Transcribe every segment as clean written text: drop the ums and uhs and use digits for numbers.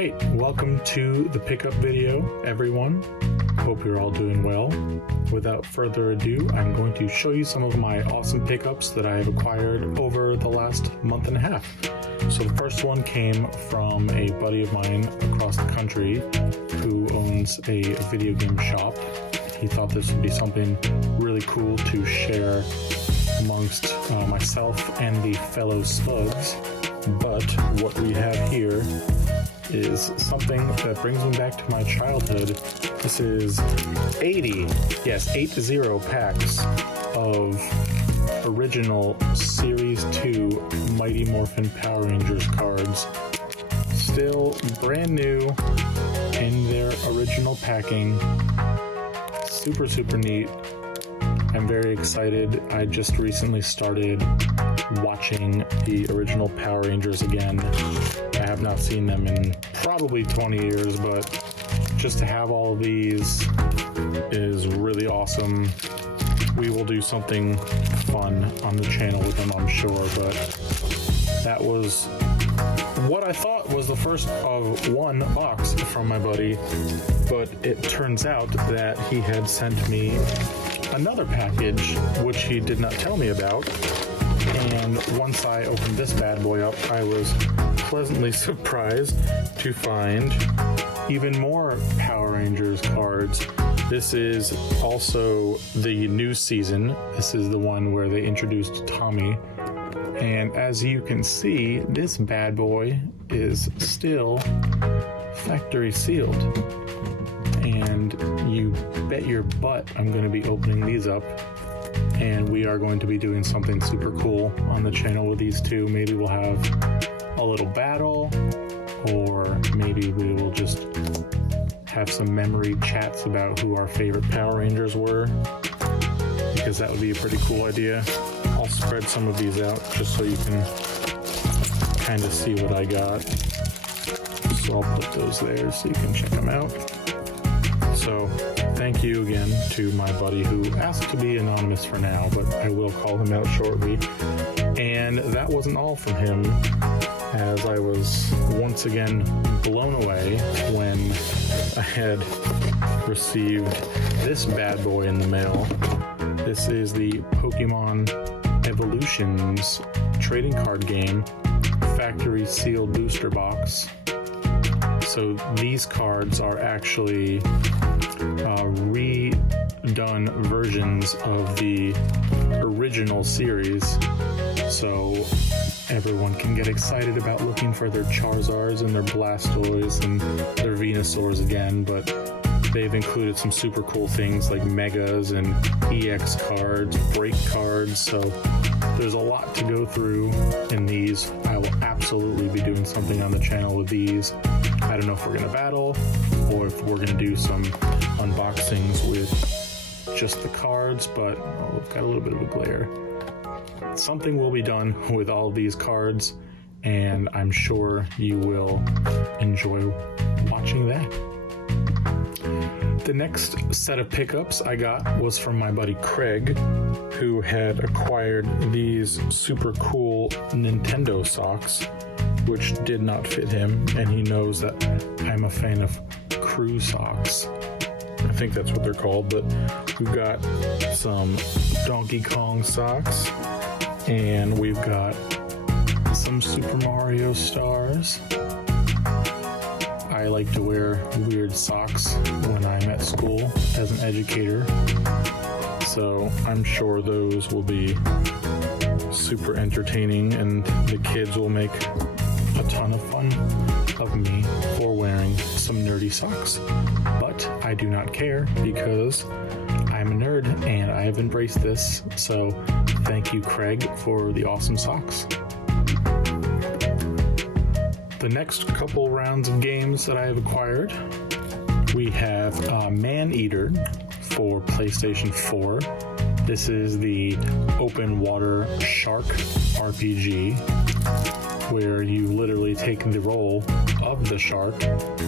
Alright, welcome to the pickup video, everyone. Hope you're all doing well. Without further ado, I'm going to show you some of my awesome pickups that I have acquired over the last month and a half. So the first one came from a buddy of mine across the country who owns a video game shop. He thought this would be something really cool to share amongst myself and the fellow Spuds. But what we have here is something that brings me back to my childhood. This is 80 packs of original Series 2 Mighty Morphin Power Rangers cards. Still brand new in their original packing. Super neat. I'm very excited. I just recently started watching the original Power Rangers again. I have not seen them in probably 20 years, but just to have all of these is really awesome. We will do something fun on the channel with them, I'm sure, but that was what I thought was the first of one box from my buddy, but it turns out that he had sent me another package, which he did not tell me about. And once I opened this bad boy up, I was pleasantly surprised to find even more Power Rangers cards. This is also the new season. This is the one where they introduced Tommy. And as you can see, this bad boy is still factory sealed. And you bet your butt I'm going to be opening these up. And we are going to be doing something super cool on the channel with these two. Maybe we'll have a little battle, or maybe we will just have some memory chats about who our favorite Power Rangers were, because that would be a pretty cool idea. I'll spread some of these out just so you can kind of see what I got. So I'll put those there so you can check them out. So thank you again to my buddy who asked to be anonymous for now, but I will call him out shortly. And that wasn't all from him, as I was once again blown away when I had received this bad boy in the mail. This is the Pokemon Evolutions trading card game factory sealed booster box. So these cards are actually redone versions of the original series, so everyone can get excited about looking for their Charizards and their Blastoise and their Venusaurs again. But they've included some super cool things like Megas and EX cards, break cards, so there's a lot to go through in these. I will absolutely be doing something on the channel with these. I don't know if we're going to battle or if we're going to do some unboxings with just the cards, but we've got a little bit of a glare. Something will be done with all of these cards, and I'm sure you will enjoy watching that. The next set of pickups I got was from my buddy Craig, who had acquired these super cool Nintendo socks, which did not fit him, and he knows that I'm a fan of crew socks. I think that's what they're called, but we've got some Donkey Kong socks, and we've got some Super Mario stars. I like to wear weird socks when I'm at school as an educator, so I'm sure those will be super entertaining, and the kids will make a ton of fun of me for wearing some nerdy socks. But I do not care, because I'm a nerd and I have embraced this. So thank you, Craig, for the awesome socks. The next couple rounds of games that I have acquired, we have Man-Eater for PlayStation 4. This is the open water shark RPG, where you literally take the role of the shark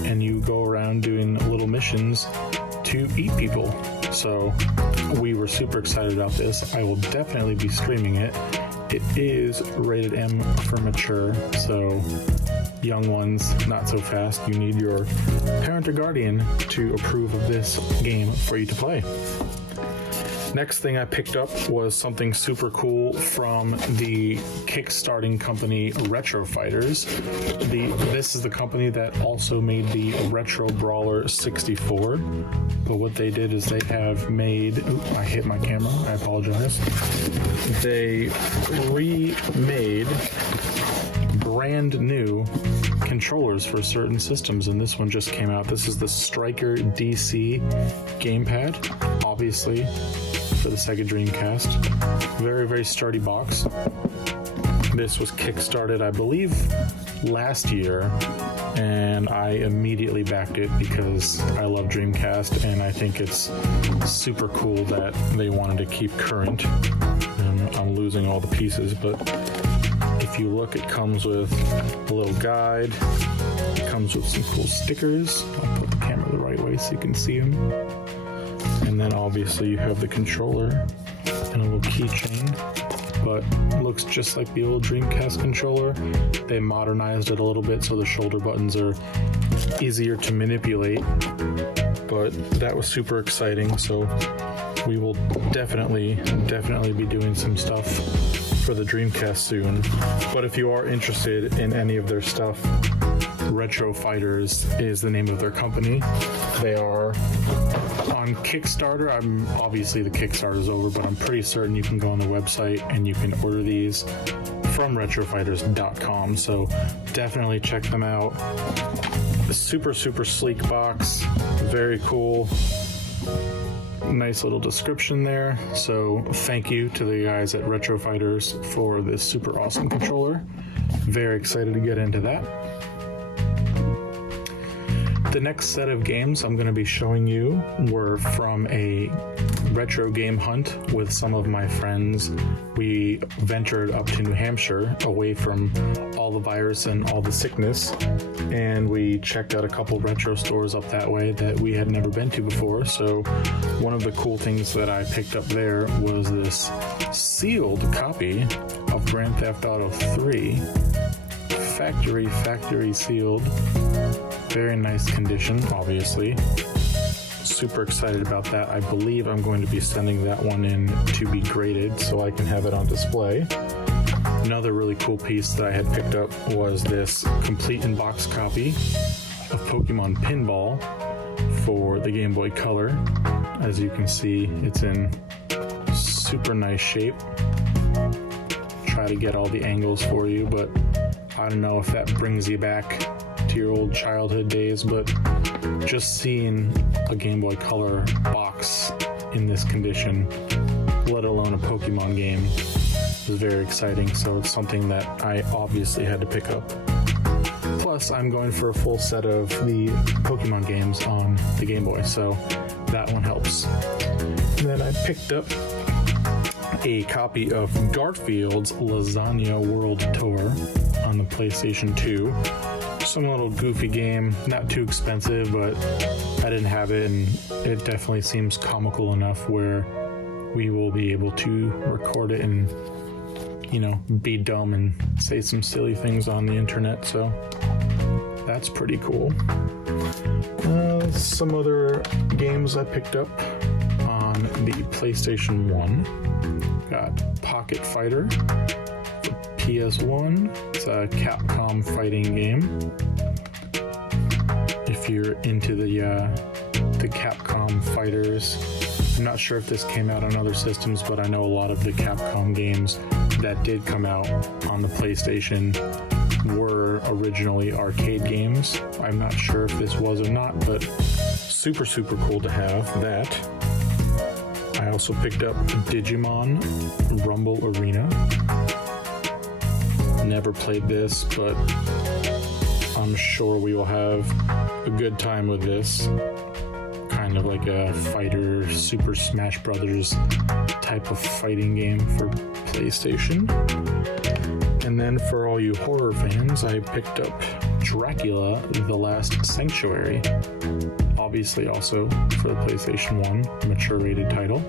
and you go around doing little missions to eat people. So we were super excited about this. I will definitely be streaming it. It is rated M for mature, so young ones, not so fast. You need your parent or guardian to approve of this game for you to play. Next thing I picked up was something super cool from the kickstarting company Retro Fighters. This is the company that also made the Retro Brawler 64. But what they did is they have made... Ooh, I hit my camera. I apologize. They remade brand new controllers for certain systems, and this one just came out. This is the Striker DC gamepad, obviously for the Sega Dreamcast. Very, very sturdy box. This was kickstarted, I believe, last year, and I immediately backed it because I love Dreamcast, and I think it's super cool that they wanted to keep current. And I'm losing all the pieces, but if you look, it comes with a little guide. It comes with some cool stickers. I'll put the camera the right way so you can see them. And then obviously you have the controller and a little keychain, but it looks just like the old Dreamcast controller. They modernized it a little bit so the shoulder buttons are easier to manipulate, but that was super exciting. So we will definitely be doing some stuff for the Dreamcast soon. But if you are interested in any of their stuff, Retro Fighters is the name of their company. They are on Kickstarter. Obviously the Kickstarter's over, but I'm pretty certain you can go on the website and you can order these from retrofighters.com. So definitely check them out. A super sleek box, very cool. Nice little description there. So thank you to the guys at Retro Fighters for this super awesome controller. Very excited to get into that. The next set of games I'm going to be showing you were from a retro game hunt with some of my friends. We ventured up to New Hampshire, away from all the virus and all the sickness, and we checked out a couple retro stores up that way that we had never been to before. So one of the cool things that I picked up there was this sealed copy of Grand Theft Auto 3. Factory sealed. Very nice condition, obviously. Super excited about that. I believe I'm going to be sending that one in to be graded so I can have it on display. Another really cool piece that I had picked up was this complete in-box copy of Pokemon Pinball for the Game Boy Color. As you can see, it's in super nice shape. Try to get all the angles for you, but I don't know if that brings you back to your old childhood days, but just seeing a Game Boy Color box in this condition, let alone a Pokemon game, was very exciting. So it's something that I obviously had to pick up. Plus, I'm going for a full set of the Pokemon games on the Game Boy, so that one helps. And then I picked up a copy of Garfield's Lasagna World Tour on the PlayStation 2. Some little goofy game, not too expensive, but I didn't have it, and it definitely seems comical enough where we will be able to record it and, you know, be dumb and say some silly things on the internet, so that's pretty cool. Some other games I picked up on the PlayStation 1. Got Pocket Fighter for PS1. It's a Capcom fighting game. If you're into the Capcom fighters, I'm not sure if this came out on other systems, but I know a lot of the Capcom games that did come out on the PlayStation were originally arcade games. I'm not sure if this was or not, but super cool to have that. I also picked up Digimon Rumble Arena. Never played this, but I'm sure we will have a good time with this. Kind of like a fighter, Super Smash Brothers type of fighting game for PlayStation. And then for all you horror fans, I picked up Dracula, The Last Sanctuary. Obviously also for the PlayStation 1, mature rated title.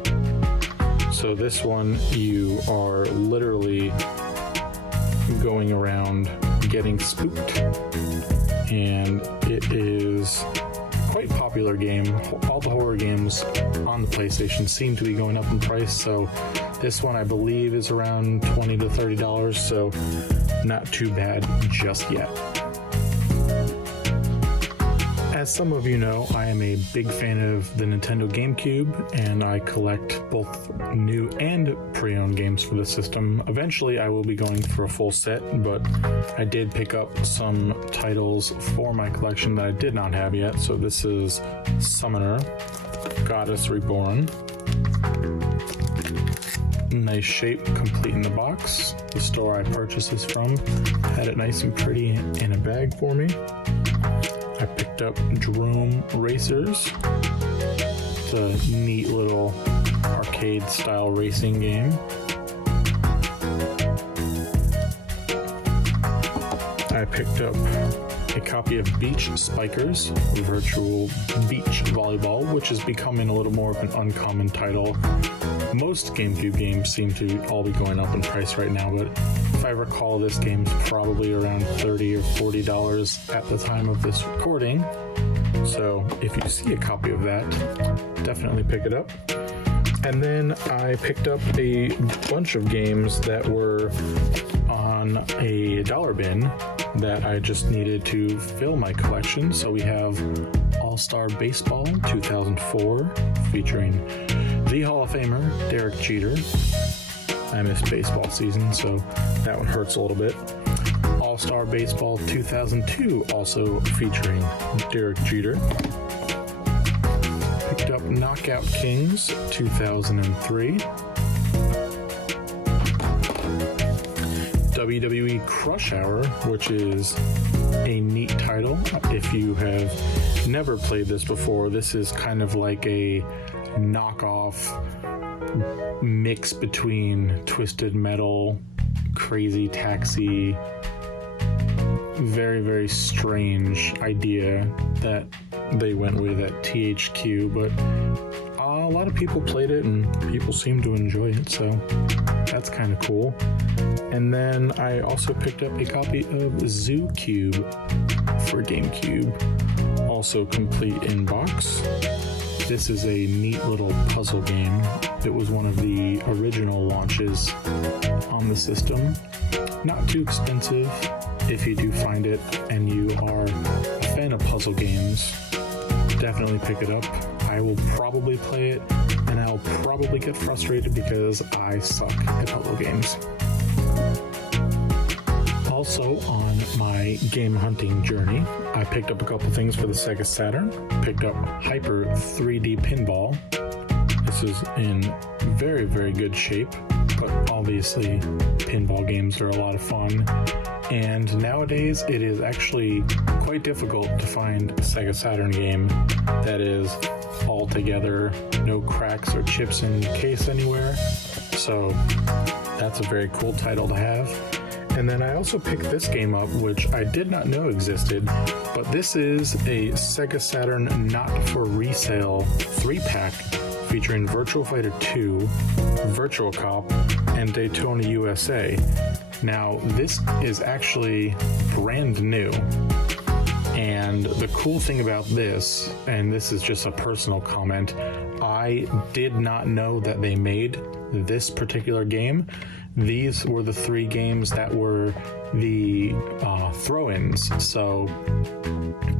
So this one, you are literally going around getting spooked, and it is quite a popular game. All the horror games on the PlayStation seem to be going up in price, so this one I believe is around $20 to $30, so not too bad just yet. As some of you know, I am a big fan of the Nintendo GameCube, and I collect both new and pre-owned games for the system. Eventually, I will be going for a full set, but I did pick up some titles for my collection that I did not have yet. So this is Summoner, Goddess Reborn. Nice shape, complete in the box. The store I purchased this from had it nice and pretty in a bag for me. I picked up Drome Racers. It's a neat little arcade-style racing game. I picked up a copy of Beach Spikers, Virtual Beach Volleyball, which is becoming a little more of an uncommon title. Most GameCube games seem to all be going up in price right now, but if I recall, this game's probably around $30 or $40 at the time of this recording. So if you see a copy of that, definitely pick it up. And then I picked up a bunch of games that were on a dollar bin that I just needed to fill my collection. So we have All-Star Baseball 2004 featuring the Hall of Famer Derek Jeter. I missed baseball season, so that one hurts a little bit. All-Star Baseball 2002 also featuring Derek Jeter. Picked up Knockout Kings 2003. WWE Crush Hour, which is a neat title. If you have never played this before, this is kind of like a knockoff mix between Twisted Metal, Crazy Taxi. Very, very strange idea that they went with at THQ, but a lot of people played it and people seem to enjoy it, so that's kind of cool. And then I also picked up a copy of Zoo Cube for GameCube, also complete in box. This is a neat little puzzle game. It was one of the original launches on the system. Not too expensive if you do find it and you are a fan of puzzle games. Definitely pick it up. I will probably play it and I'll probably get frustrated because I suck at puzzle games. Also on my game hunting journey, I picked up a couple things for the Sega Saturn. Picked up Hyper 3D Pinball. This is in very, very good shape, but obviously pinball games are a lot of fun. And nowadays it is actually quite difficult to find a Sega Saturn game that is all together, no cracks or chips in the case anywhere. So that's a very cool title to have. And then I also picked this game up, which I did not know existed, but this is a Sega Saturn not for resale 3-pack featuring Virtua Fighter 2, Virtual Cop, and Daytona USA. Now, this is actually brand new. And the cool thing about this, and this is just a personal comment, I did not know that they made this particular game. These were the 3 games that were the throw-ins. So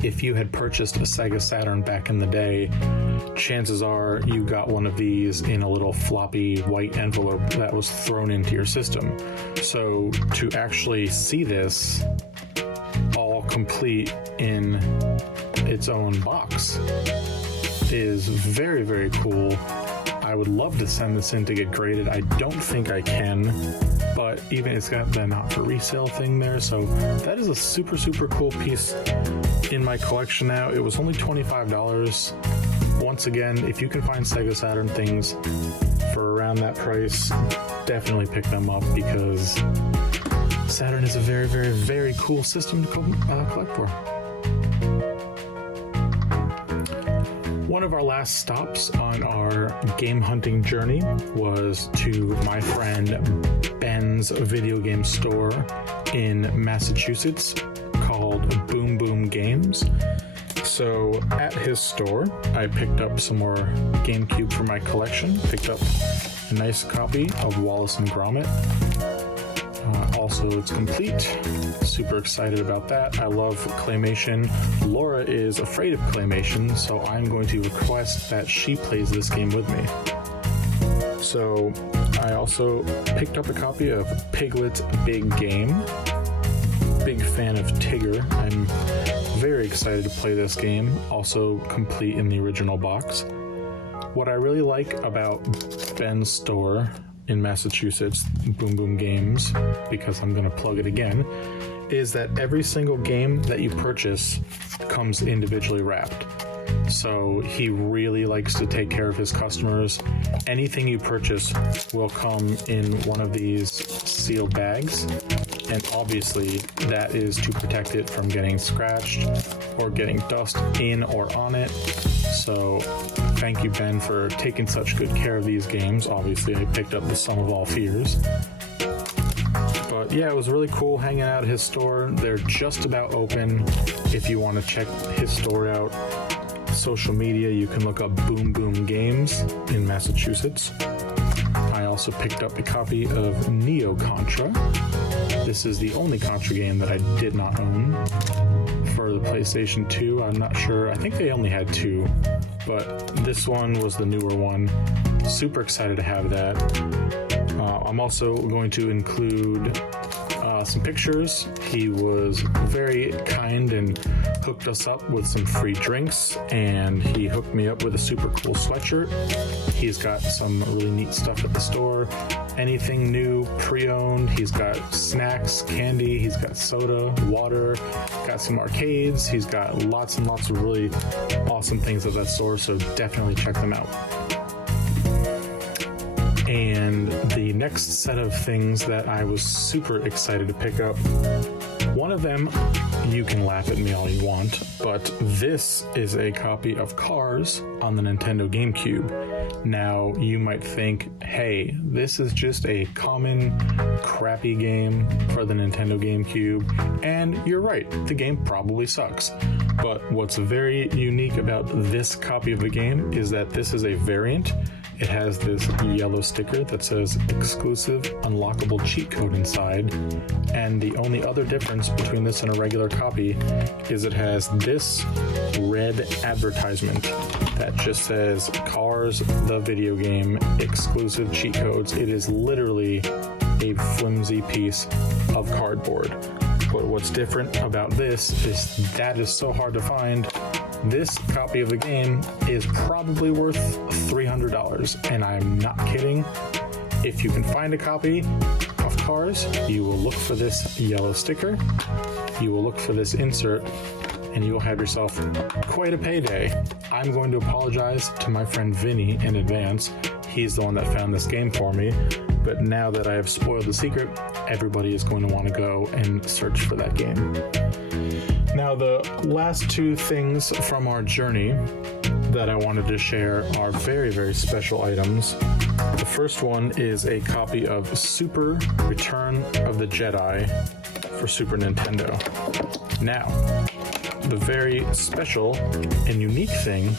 if you had purchased a Sega Saturn back in the day, chances are you got one of these in a little floppy white envelope that was thrown into your system. So to actually see this all complete in its own box is very, very cool. I would love to send this in to get graded. I don't think I can, but even it's got the not for resale thing there. So that is a super, super cool piece in my collection now. It was only $25. Once again, if you can find Sega Saturn things for around that price, definitely pick them up because Saturn is a very, very, very cool system to collect for. One of our last stops on our game hunting journey was to my friend Ben's video game store in Massachusetts called Boom Boom Games. So at his store, I picked up some more GameCube for my collection, picked up a nice copy of Wallace and Gromit. Also, it's complete. Super excited about that. I love claymation. Laura is afraid of claymation, so I'm going to request that she plays this game with me. So I also picked up a copy of Piglet's Big Game. Big fan of Tigger. I'm very excited to play this game, also complete in the original box. What I really like about Ben's store in Massachusetts, Boom Boom Games, because I'm going to plug it again, is that every single game that you purchase comes individually wrapped. So he really likes to take care of his customers. Anything you purchase will come in one of these sealed bags, and obviously that is to protect it from getting scratched or getting dust in or on it. So thank you, Ben, for taking such good care of these games. Obviously I picked up the sum of all fears. But yeah, it was really cool hanging out at his store. They're just about open. If you want to check his store out, social media, you can look up Boom Boom Games in Massachusetts. I also picked up a copy of Neo Contra. This is the only Contra game that I did not own for the PlayStation 2. I'm not sure. I think they only had 2, but this one was the newer one. Super excited to have that. I'm also going to include some pictures. He was very kind and hooked us up with some free drinks, and he hooked me up with a super cool sweatshirt. He's got some really neat stuff at the store. Anything new, pre-owned. He's got snacks, candy, he's got soda, water, got some arcades. He's got lots and lots of really awesome things at that store, so definitely check them out. And the next set of things that I was super excited to pick up, one of them, you can laugh at me all you want, but this is a copy of Cars on the Nintendo GameCube. Now, you might think, hey, this is just a common, crappy game for the Nintendo GameCube, and you're right, the game probably sucks. But what's very unique about this copy of the game is that this is a variant. It has this yellow sticker that says exclusive unlockable cheat code inside, and the only other difference between this and a regular copy is it has this red advertisement that just says Cars the video game exclusive cheat codes. It is literally a flimsy piece of cardboard. But what's different about this is that is so hard to find. This copy of the game is probably worth $300, and I'm not kidding. If you can find a copy of Cars, you will look for this yellow sticker, you will look for this insert, and you will have yourself quite a payday. I'm going to apologize to my friend Vinny in advance. He's the one that found this game for me, but now that I have spoiled the secret, everybody is going to want to go and search for that game. Now, the last two things from our journey that I wanted to share are very, very special items. The first one is a copy of Super Return of the Jedi for Super Nintendo. Now, the very special and unique thing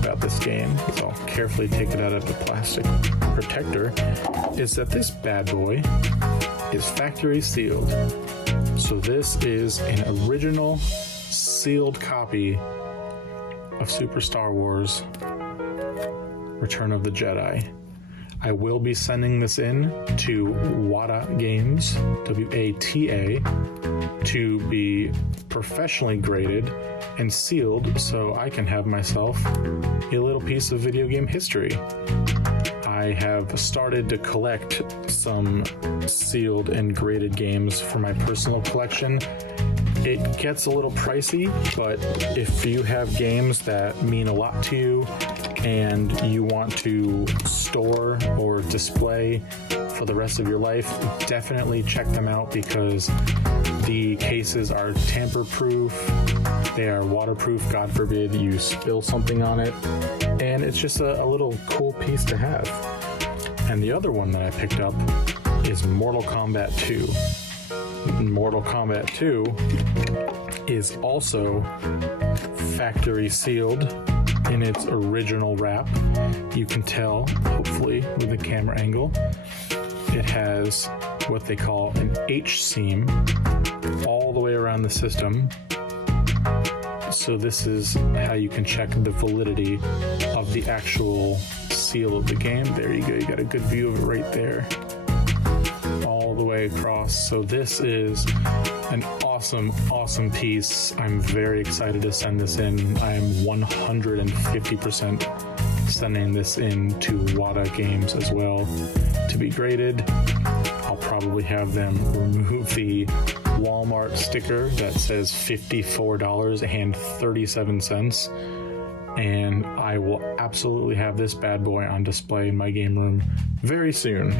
about this game, so I'll carefully take it out of the plastic protector, is that this bad boy is factory sealed. So this is an original sealed copy of Super Star Wars Return of the Jedi. I will be sending this in to Wata Games, W-A-T-A, to be professionally graded and sealed so I can have myself a little piece of video game history. I have started to collect some sealed and graded games for my personal collection. It gets a little pricey, but if you have games that mean a lot to you and you want to store or display for the rest of your life, definitely check them out because the cases are tamper-proof, they are waterproof, God forbid you spill something on it, and it's just a little cool piece to have. And the other one that I picked up is Mortal Kombat 2. Mortal Kombat 2 is also factory sealed in its original wrap. You can tell, hopefully, with the camera angle, it has what they call an H seam all the way around the system. So this is how you can check the validity of the actual seal of the game. There you go, you got a good view of it right there, all the way across. So this is an awesome piece. I'm very excited to send this in. I am 150% sending this in to Wata Games as well to be graded. I'll probably have them remove the Walmart sticker that says $54.37, and I will absolutely have this bad boy on display in my game room very soon.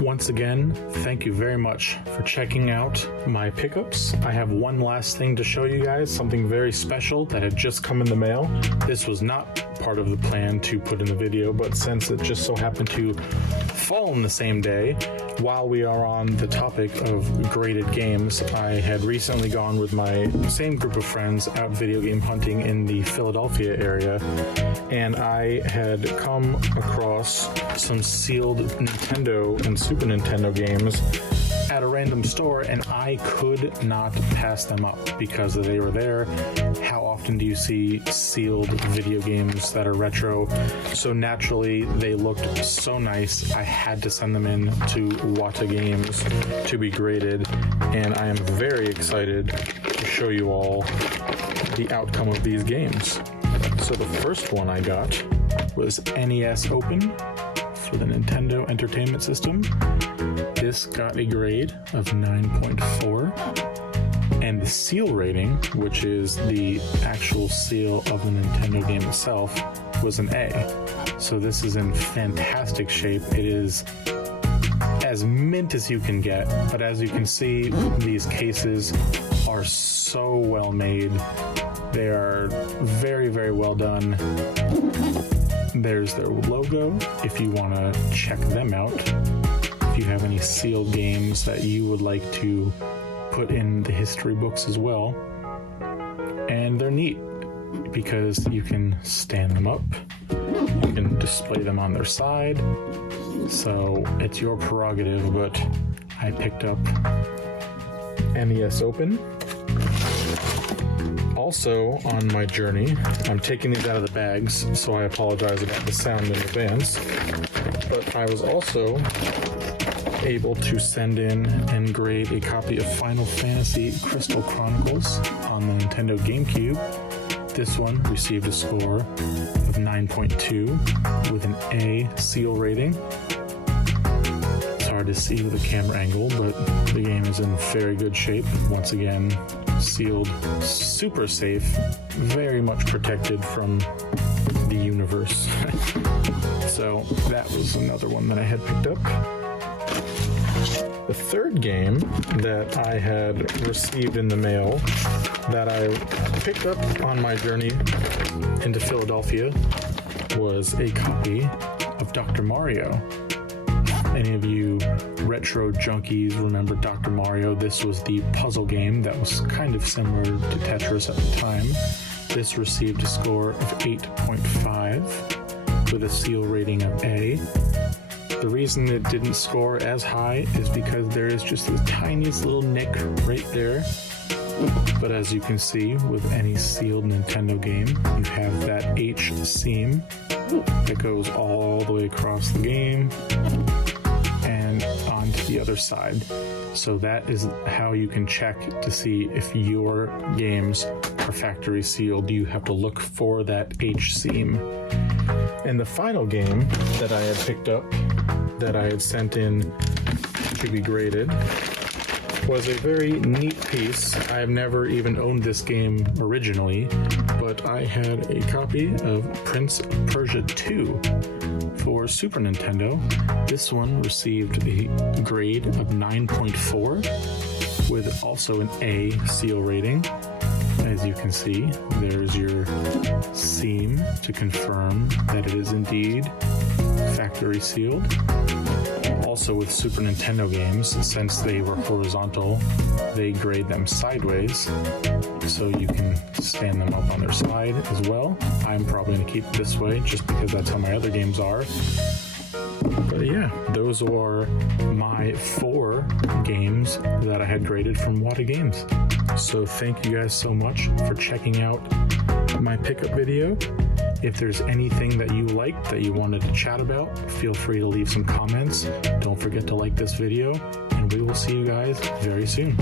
Once again, thank you very much for checking out my pickups. I have one last thing to show you guys, something very special that had just come in the mail. This was not part of the plan to put in the video, but since it just so happened to fall on the same day, while we are on the topic of graded games, I had recently gone with my same group of friends out video game hunting in the Philadelphia area, and I had come across some sealed Nintendo and Super Nintendo games at a random store, and I could not pass them up because they were there. How often do you see sealed video games that are retro? So naturally, they looked so nice, I had to send them in to Wata Games to be graded, and I am very excited to show you all the outcome of these games. So the first one I got was NES Open for the Nintendo Entertainment System. This got a grade of 9.4, and the seal rating, which is the actual seal of the Nintendo game itself, was an A. So this is in fantastic shape. It is as mint as you can get, but as you can see, these cases are so well made. They are very, very well done. There's their logo if you want to check them out. If you have any sealed games that you would like to put in the history books as well. And they're neat because you can stand them up, you can display them on their side, so it's your prerogative, but I picked up NES Open. Also on my journey, I'm taking these out of the bags, so I apologize about the sound in advance, but I was also able to send in and grade a copy of Final Fantasy Crystal Chronicles on the Nintendo GameCube. This one received a score of 9.2 with an A seal rating. It's hard to see with the camera angle, but the game is in very good shape. Once again, sealed, super safe, very much protected from the universe. So that was another one that I had picked up. The third game that I had received in the mail that I picked up on my journey into Philadelphia was a copy of Dr. Mario. Any of you retro junkies remember Dr. Mario? This was the puzzle game that was kind of similar to Tetris at the time. This received a score of 8.5 with a seal rating of A. The reason it didn't score as high is because there is just the tiniest little nick right there. But as you can see, with any sealed Nintendo game, you have that H seam that goes all the way across the game and onto the other side. So that is how you can check to see if your games are factory sealed. You have to look for that H seam. And the final game that I had picked up, that I had sent in to be graded, was a very neat piece. I have never even owned this game originally, but I had a copy of Prince of Persia 2 for Super Nintendo. This one received a grade of 9.4 with also an A seal rating. As you can see, there's your seam to confirm that it is indeed factory sealed. Also with Super Nintendo games, since they were horizontal, they grade them sideways, so you can stand them up on their side as well. I'm probably going to keep it this way just because that's how my other games are. But yeah, those are my 4 games that I had graded from Wata Games. So thank you guys so much for checking out my pickup video. If there's anything that you liked that you wanted to chat about, feel free to leave some comments. Don't forget to like this video, and we will see you guys very soon.